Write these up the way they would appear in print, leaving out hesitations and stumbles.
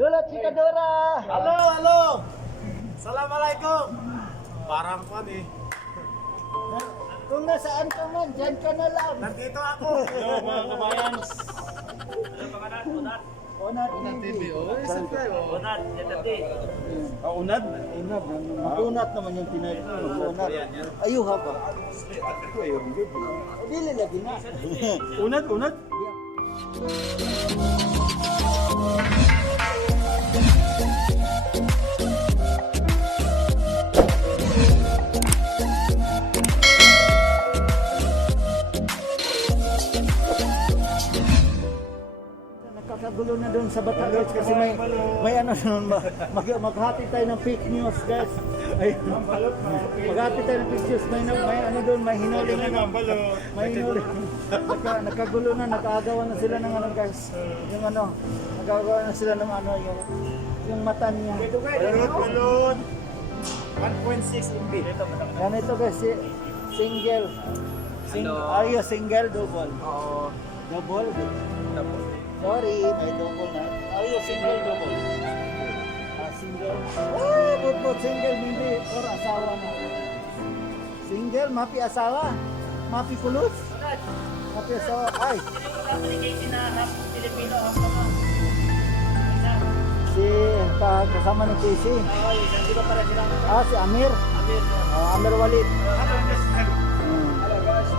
Lula Chikadora! Halo, halo! Assalamualaikum! Parang pan eh. Kung nasaan ka man, dyan ka na lang. Nandito ako! Hello mga kabayan! Onat TV. Saan kayo? Unad, ZFD. Unad? Unat, makunat naman yung tinay ko. Makunat. Ayaw ha ba? Dili lagi na. Unad, unad? Nakakagulo na doon sa Batangas kasi may ano doon, maghati tayo ng fake news, guys. Ay, maghati tayo ng fake news, may ano doon, may hinuli na. May hinuli. Nakagulo na, nakagawa na sila ng ano, guys. Yung ano, nagagawa na sila ng ano, yung mata niya. Balot! 1.6 MB. Yan ito guys, single. Single, double. Oo. Double? Sorry, may double na. Single, double. Single. Bukod single, hindi. Or asawa na. Single, mapi asawa. Mapi kulus. Mapi asawa. Ay. Pilipino, half naman. Si kasama ni Casey. Di ba para silang Si Amir. Amir? Amir Walid. Halo guys.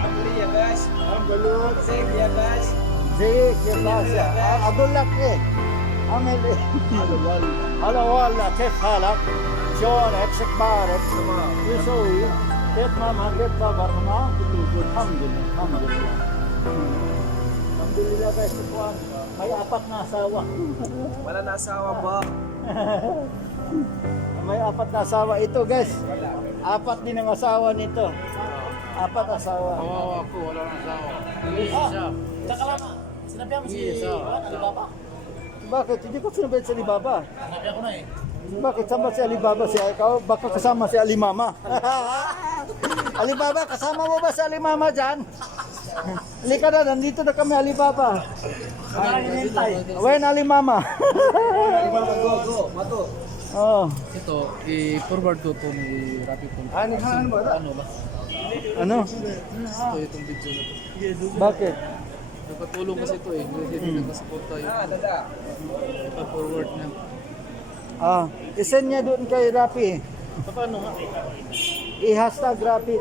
Abli ya guys. Balot. Sek ya guys. Zik, yung basa. Abdullah eh. Amir eh. Hello wala, كيف حالك؟ شلونك؟ شكبارك؟ شو يسوي؟ كيف ماما؟ كيف بابا؟ تمام؟ الحمد لله، الحمد لله. الحمد لله guys, kuwan. May apat na asawa. Wala na asawa ba? May apat na asawa ito guys. Apat din ang asawa nito. Apat asawa. Ako, wala na asawa. Tsaka lama. Sinabihan mo si Alibaba? Bakit? Hindi ko sinabi si Alibaba. Sinabihan ko na eh. Bakit sama si Alibaba si ikaw? Baka kasama si Alimama. Alibaba, kasama mo ba si Alimama dyan? Halika na, nandito na kami Alibaba. When Alimama? Go, mato. Oh. Ito, i-forward ko itong i-rapid ko. Ano ba? Ano ba? Ano? Ito, itong video na to. Bakit? Nagpatulong kasi ito eh. Hindi nagkasupport tayo. Ipa-forward niya. I-send niya doon kay Rapi. Paano nga? I-hashtag Rapi.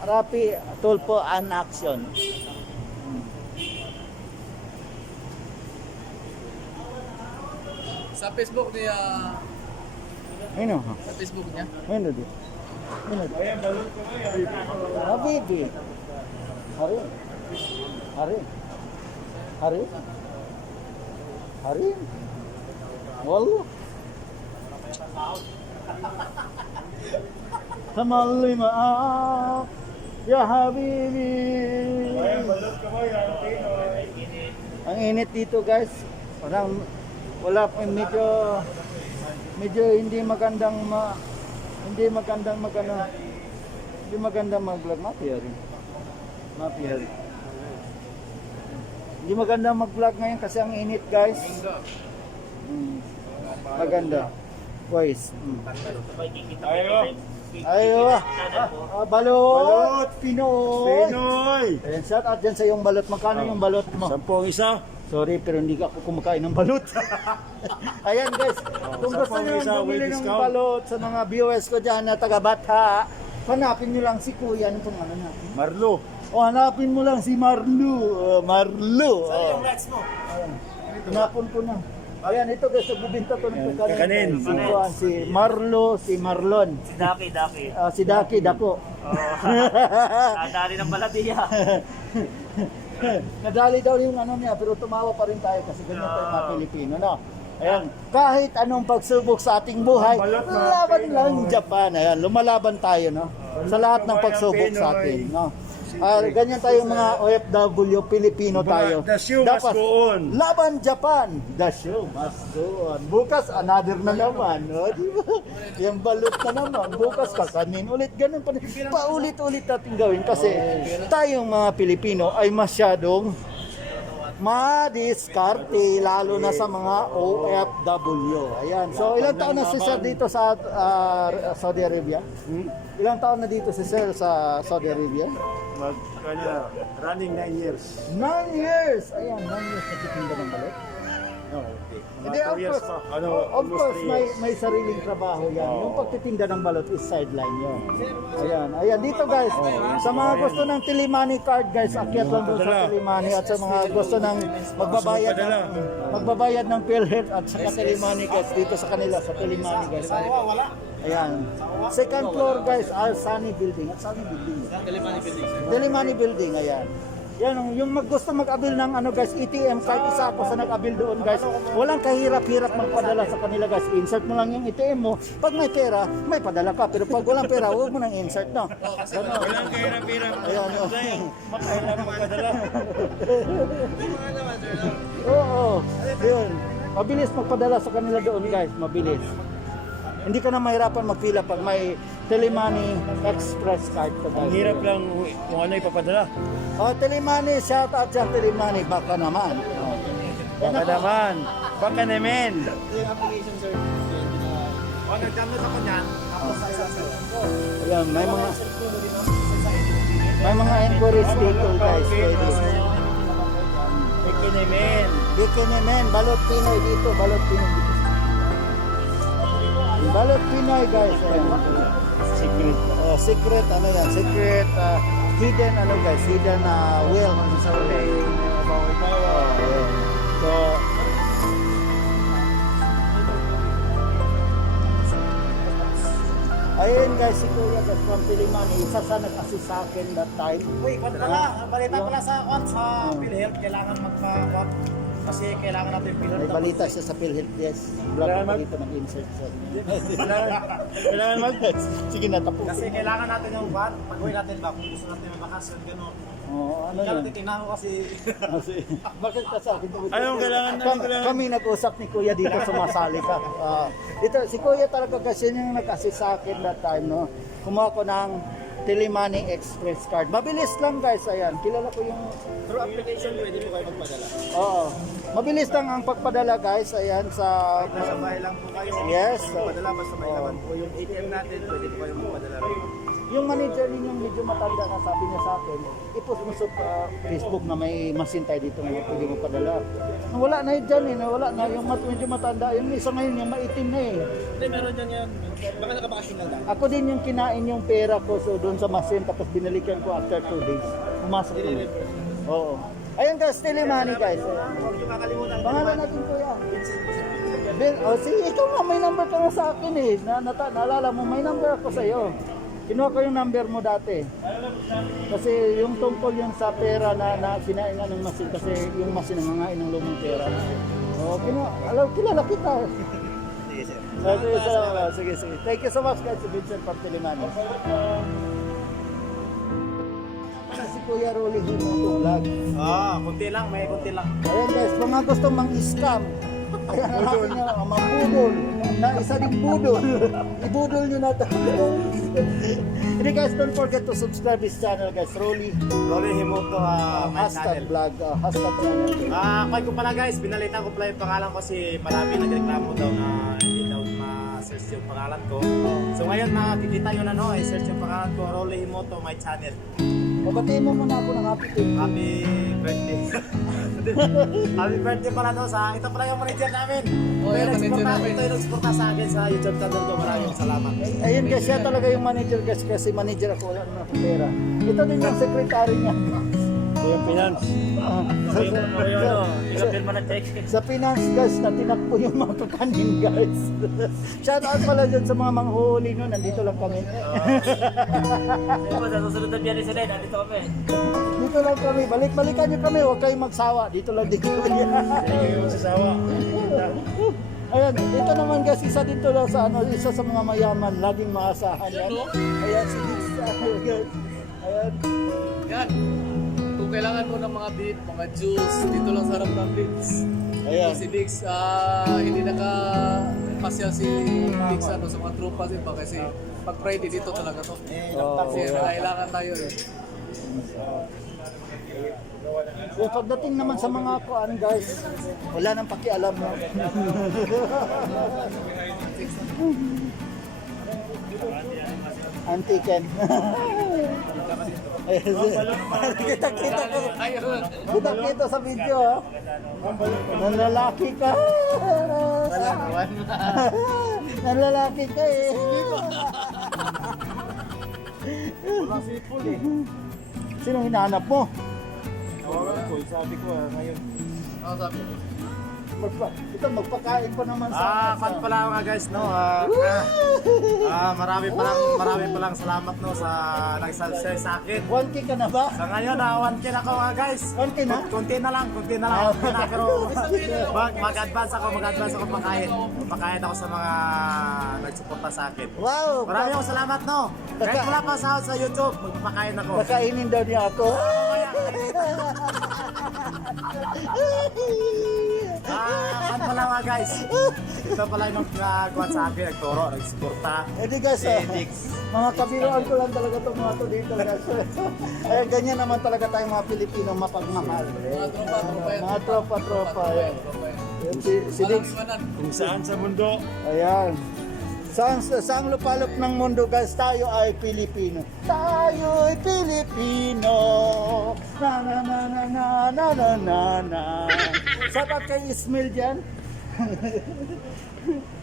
Rapi Tulpo an action. Sa Facebook niya, Ano? sa Facebook niya, Ano di? Ano di? Habibi. Hari. Hari. Hari. Hari. Wallah. Tamalli maaf ya habibi. Ang init dito guys. Wala pa medyo hindi magandang hindi magandang mag-vlog mapiyari. Hindi magandang mag-vlog ngayon kasi ang init guys. Maganda. Guys. Ayo. Balot. Pinoy. Ayan, shout out dyan sa yung balot. Magkano yung balot mo? 10 isa. Sorry, pero hindi ako kumakain ng balot. Ayan guys, kung gusto nyo bumili ng balot sa mga viewers ko dyan na taga-Bata, hanapin nyo lang si Kuya. Anong pangalan natin? Marlo. Hanapin mo lang si Marlo. Marlo. Saan yung rights mo? Hinapon ko na. Ayan, ito guys, nagbibinta to ng kakanin. Si Marlo, si Marlon. Si Daki. Si Daki, Dako. Nadali ng baladiya. Nadali daw yung ano niya, pero tumawa pa rin tayo kasi ganyan tayo mga Pilipino, no? Ayan, kahit anong pagsubok sa ating buhay, laban lang Japan. Ayan, lumalaban tayo, no? Sa lahat ng pagsubok sa atin, no? Ganyan tayo mga OFW, Pilipino tayo. The show must go on. Laban Japan, the show must go on. Bukas, another na naman, no? Di ba? Yung balot na naman, bukas kakanin ulit, ganun pa rin. Paulit-ulit natin gawin kasi tayong mga Pilipino ay masyadong madiskarte, lalo na sa mga OFW. Ayan. So, ilang taon na si Sir dito sa Saudi Arabia? Ilang taon na dito si Sir sa Saudi Arabia? Running 9 years. 9 years! Ayan, 9 years nagtitinda ng balut. No, Hindi, of course, may sariling trabaho yan. Yung pagtitinda ng balot is sideline yun. Ayan, dito guys, sa mga gusto ng Telemani card guys, akyat lang doon sa Telemani at sa mga gusto ng magbabayad ng PhilHealth at sa Telemani guys, dito sa kanila, sa Telemani guys. Ayan. Second floor guys, Sunny Building. At Sunny Building. Telemani Building, ayan. Yan, yung gusto mag-abil ng guys, ATM card, isa ako sa nag-abil doon guys. Walang kahirap-hirap magpadala sa kanila guys. Insert mo lang yung ATM mo. Pag may pera, may padala ka. Pero pag walang pera, huwag mo nang insert, no? Walang kahirap-hirap. Ayan, no? Makailan magpadala. Oo, yun. Mabilis magpadala sa kanila doon guys, mabilis. Hindi ka na mahirapan magpila pag may Telemani Express card ka guys. Ang hirap lang kung ano ipapadala. Telemani, shout out sa Telemani, baka naman. Baka naman. Baka naman. Ayan, may mga inquiries dito guys. Pwede. Baka naman. Dito naman, balot Pinoy dito, balot Pinoy dito. Balot Pinoy guys. Ayan. Secret. Secret, ano yan? Secret, hidden, guys, hidden will. Sa uli. Ayan. So, ayun guys, si Kuya guys, from Telemani, isa sa nag-assist sa akin that time. Uy, kwento pala. Balita pala sa PhilHealth. Kailangan magpa-kwat. Kasi kailangan natin PhilHealth. May balita siya sa PhilHealth, yes. Vlog ako dito nag-insert siya. Kailangan mag... Sige na, tapos. Kasi kailangan natin yung kwat. Pag-uwi natin ba? Kung gusto natin may bakasyon, gano'n. Oh, ano Kaya yun? natin tingnan ko kasi... Bakit ka sa akin? Anong kailangan natin? Kami nag-usap ni Kuya dito, sumasali ka. Dito, si Kuya talaga kasi yung nag-assist sa akin that time, no? Kumuha ko ng Telemani Express card. Mabilis lang guys, ayan. Kilala ko yung... Through application, pwede po kayo magpadala. Oo. Mabilis lang ang pagpadala guys, ayan sa... Nasa bahay lang po kayo. Yes. Magpadala basta may laman po yung ATM natin, pwede po kayo magpadala. Yung manager ninyong medyo matanda na sabi niya sa akin, i-post mo sa Facebook na may machine tayo dito na pwede mo padala. Wala na yun dyan wala na. Yung medyo matanda, yung isa ngayon yung maitim na eh. Hindi, meron dyan yan. Baka nakabakasyon lang lang. Ako din yung kinain yung pera ko so doon sa machine tapos binalikan ko after 2 days. Pumasok ko na. Oo. Ayun guys, Telemani guys. Huwag niyo kakalimutan. Pangalan natin kuya. Ikaw nga may number ka nga sa akin eh. Naalala mo, may number ako sa iyo. Kinuha ko yung number mo dati. Kasi yung tungkol yung sa pera na kinain nga ng machine kasi yung machine nangangain ng lumang pera. Oo, kilala kita. Sige. Thank you so much guys, Vincent Pantelimani. Si Kuya Rolly Himo vlog. Kunti lang, may kunti lang. Ayan guys, mga gusto mang-scam. Ayan, hanapin nyo, mambudol. Na isa ding budol. Ibudol nyo na ito. Hindi guys, don't forget to subscribe this channel guys. Rolly Himoto, my hashtag channel. vlog, hashtag channel. Kaya ko pala guys, pinalitan ko pala yung pangalan ko kasi marami nagreklamo daw na hindi daw ma-search yung pangalan ko. So ngayon makikita nyo na i-search yung pangalan ko, Rolly Himoto, my channel. O batiin mo muna ako ng happy day. Happy birthday. Happy birthday pala daw sa, ito pala yung manager namin. Oh, yung manager namin. Ito yung nagsuporta sa akin sa YouTube channel ko, maraming salamat. Ayun guys, siya talaga yung manager guys kasi manager ako, wala naman akong pera. Ito din yung secretary niya. Yung finance. Sa finance guys, na tinakbo yung mga kakanin guys. Shout out pala dyan sa mga manghuhuli nun, nandito lang kami. Sa susunod na biyahe sila, nandito kami. Dito lang kami, balik-balikan niyo kami, huwag kayong magsawa. Dito lang din kami. Yung sasawa. Ayan, ito naman guys, isa dito lang sa isa sa mga mayaman, laging maasahan yan. Ayan, si Dix, guys. Ayan. Yan. Kung kailangan mo ng mga beef, mga juice, dito lang sa harap ng Dix. Ayan. Si Dix, hindi nakapasya si Dix sa mga tropa ba kasi pag Friday dito talaga to. Oh, Kasi yeah. kailangan tayo eh. So, pagdating naman sa mga kuan guys, wala nang pakialam mo. Antiken. Kita-kita ko. Ayun. Kita sa video ha. Nanlalaki ka. Nanlalaki ka eh. Walang sipol eh. Sino hinahanap mo? Tawagan ko, sabi ko ngayon. Ano sabi? Ito magpakain pa naman sa Kan pala mga guys, no? Marami pa lang salamat no sa nag-subscribe sa akin. 1K ka na ba? Sa ngayon, 1K na ako mga guys. 1K na? Kunti na lang. Kunti na pero mag-advance ako makain. Makain ako sa mga nagsuporta sa akin. Wow! Maraming akong salamat no. Kahit wala pa sa YouTube, magpapakain ako. Kakainin daw niya ako. Kan pala mga guys. Ito pala yung nagkuhan sa akin, nagturo, nagsuporta. Edi guys, Si Dix. mga kabiruan ko lang talaga itong mga to dito guys. Ayan, ganyan naman talaga tayong mga Pilipino mapagmahal. Mga tropa yan. Mga tropa. Ayan. Ayan, si Dix. Iwanan. Kung saan sa mundo. Ayan. Saang lupalop ng mundo guys, tayo ay Pilipino. Tayo ay Pilipino. Na na na na na na na na na. Sapat kay Ismail dyan.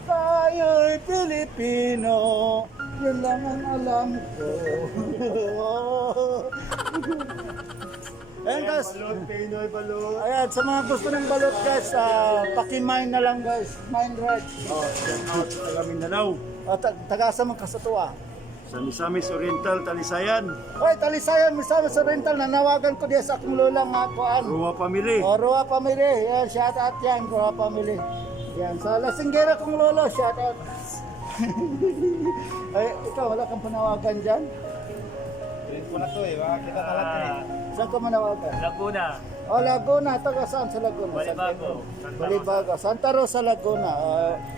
Tayo ay Pilipino. Yan lang ang alam ko. Ayan guys. Pinoy balot. Ayan, sa mga gusto ng balot guys, paki-mine na lang guys. Mine right. Out sa taga Mindanao. Tagasa man kasatuwa. Sa Misamis Oriental, Talisayan. Hoy, Talisayan, misama sa rental, nanawagan ko diya sa akong lola nga kuan. Ruwa Family. O, Roa Family. Yan, shout out yan, Roa Family. Yan, sa Lasinggera kong lolo, shout out. Ay, ikaw, wala kang panawagan dyan? Rin ko na to eh, kita talat eh. Saan ka manawagan? Laguna. O, Laguna. Taga saan sa Laguna? Balibago. Balibago. Santa Rosa, Laguna.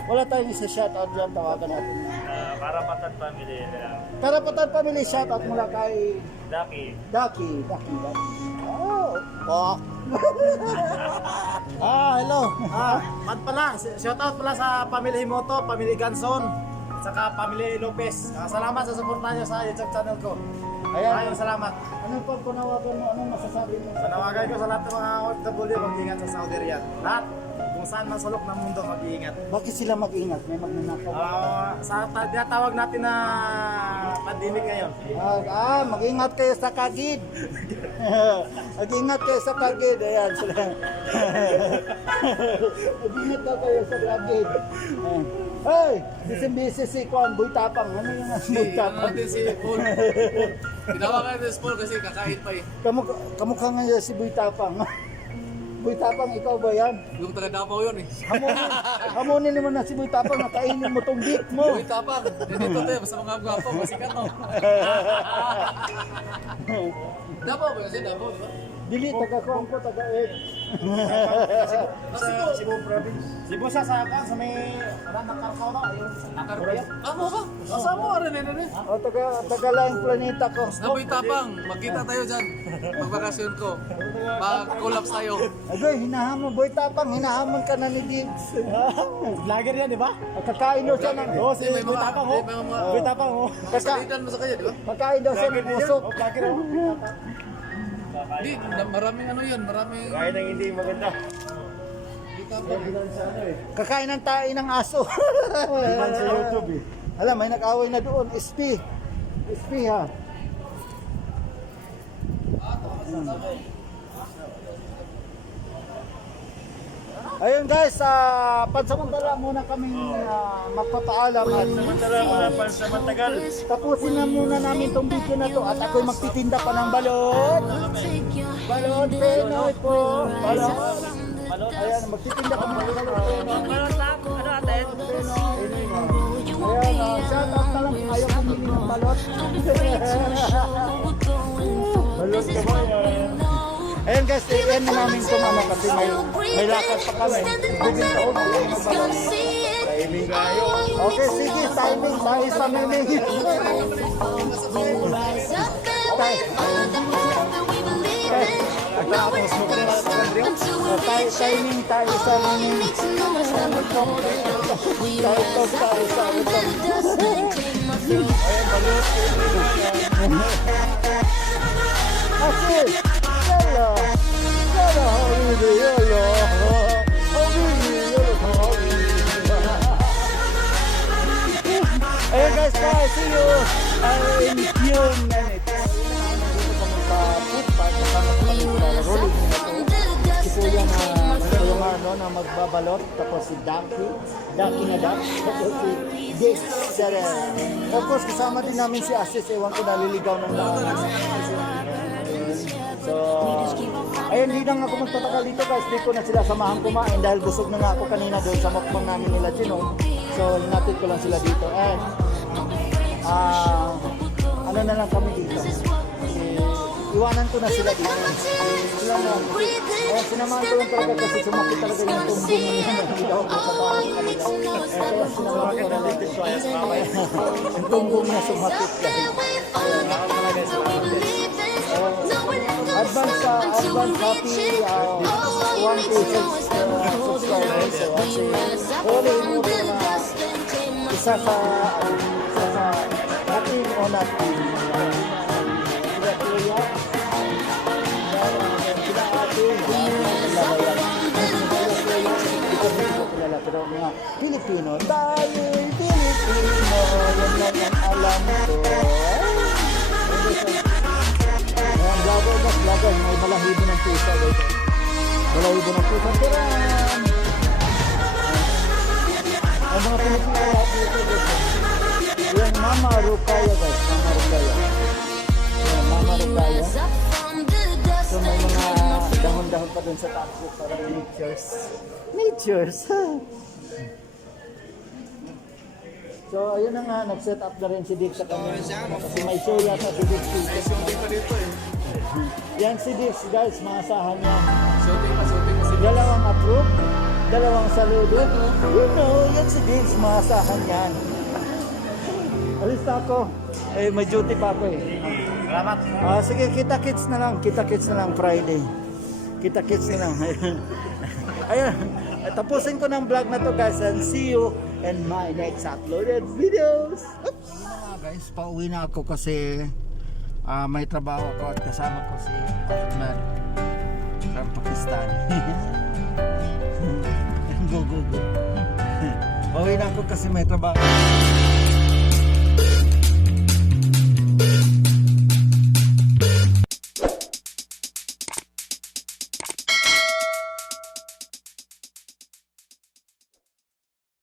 Wala tayong isa shout out dyan, tawagan natin. Karapatan family nila. Karapatan Family, shout out mula kay Daki. Daki. Oh, fuck. Hello. Pala, shoutout pala sa Family Himoto, Family Ganson, saka Family Lopez. Salamat sa suporta niyo sa YouTube channel ko. Ayan. Maraming salamat. Anong pagkunawagan mo? Anong masasabi mo? Panawagan ko sa lahat ng mga OFW, mag-iingat sa Saudi Arabia. Lahat, kung saan man sulok ng mundo, mag-iingat. Bakit sila mag-ingat? May magnanakaw. Tinatawag natin na pandemic ngayon. Mag-ingat kayo sa kagid. Mag-ingat kayo sa kagid. Ayan sila. Mag-ingat daw kayo sa kagid. Hey! Busy si Kwan, Boy Tapang. Ano yung Boy Tapang? Natin si Paul. Tinawagan natin si Paul kasi kakain pa eh. Kamukha nga niya si Boy Tapang. Boy Tapang, ikaw ba yan? Yung taga Davao yun eh. Hamunin naman na si Boy Tapang, nakainin mo tong beat mo. Uy, tapang. Dito tayo, basta mga gwapo, masikat no. Davao ba yun? Davao, di ba? Dili, taga-kuang ko, taga-egg. Cebu province. Cebu sa may Ranang Carcao na. Akarpia? Amo ka? Kasama ka rin eh. O, taga-laing planeta ko. Naboy tapang, magkita tayo dyan. Magbakasyon ko. Mag-collapse tayo. Agoy, hinahamon, Boy Tapang, hinahamon ka na ni Diggs. Vlogger yan, di ba? Kakain daw siya ng... Oo, si May Boy mga- Tapang, may oh. mga- Boy Tapang, oh. Salitan mo sa kanya, di ba? Kakain daw siya ng pusok. Vlogger, oh. Di, maraming ano yun, maraming... Kahit ang hindi maganda. Di tapang. Kakain ng tae ng aso. Iban sa YouTube eh. Alam, may nag-away na doon. SP. SP ha. Ayun guys, pansamantala muna kaming magpapaalam at Pansamatagal. tapusin na muna namin tong video na to at ako'y magtitinda pa ng balot. Balot Pinoy po. Balot. Ayan, magtitinda pa ng balot Pinoy. Ayan, shout out na lang ayaw kumili ng balot. Balot ka ba yan? Ayan guys, i-end na namin ito mama kasi may lakad pa kami. Bibig taon na lang ng balot. Timing kayo. Okay, sige, timing tayo sa miming. Rise up and wave all the power that we believe in. ako smoke na mga Andrew. Timing tayo sa Asil! Yala! Yala! Habibi! Yala! Habibi! Yala! Ayun guys, bye! See you in few minutes. Si Kuya na magbabalot, tapos si Ducky na Duck, tapos si Dick Sere. Of course, kasama din namin si Asis, ewan ko naliligaw ng lahat. So, ayun, hindi na nga ako magtatagal dito guys, di ko na sila samahan kumain dahil busog na nga ako kanina doon sa mukbang namin nila Chinom. So, hinatid ko lang sila dito. And, ano na lang kami dito. Iwanan ko na sila dito. Sila na. Sinamahan ko lang talaga kasi sumakit talaga yung tumbong nila. Hindi daw ako sa bahay kanila. Kaya sinamahan ko na dito. Yung tumbong niya sumakit kasi. Advance happy 126 subscribers. So, kasi huli mo rin na isa sa ating o natin. Sila Kuya. Sila ating pero mga Pilipino. Tayo'y Pilipino. Yan lang ang alam ko. Vlogger, may balahibo ng pusa guys. Balahibo ng pusa. Tiran! Ang mga Pilipino dito guys. Yan, Mama Rukaya guys. Mama Rukaya. Yan, Mama Rukaya. So may mga dahon-dahon pa dun sa tapo para natures. Natures! So ayun na nga, nag-set up na rin si Dick sa kanya. Kasi may show yata si Dick. May shooting pa dito eh. Yan si Dick guys, maasahan niya. Shooting pa si Dalawang approve, dalawang saludo. You know, yan si Dick, maasahan yan. Alis na ako. Eh, may duty pa ako eh. Salamat. Sige, kita-kits na lang. Kita-kits na lang Friday. Kita-kits na lang. Ayun. Tapusin ko ng vlog na to guys and see you in my next uploaded videos. Oops! Yun na nga guys, pauwi na ako kasi may trabaho ako at kasama ko si Ahmed from Pakistan. Go. Pauwi na ako kasi may trabaho.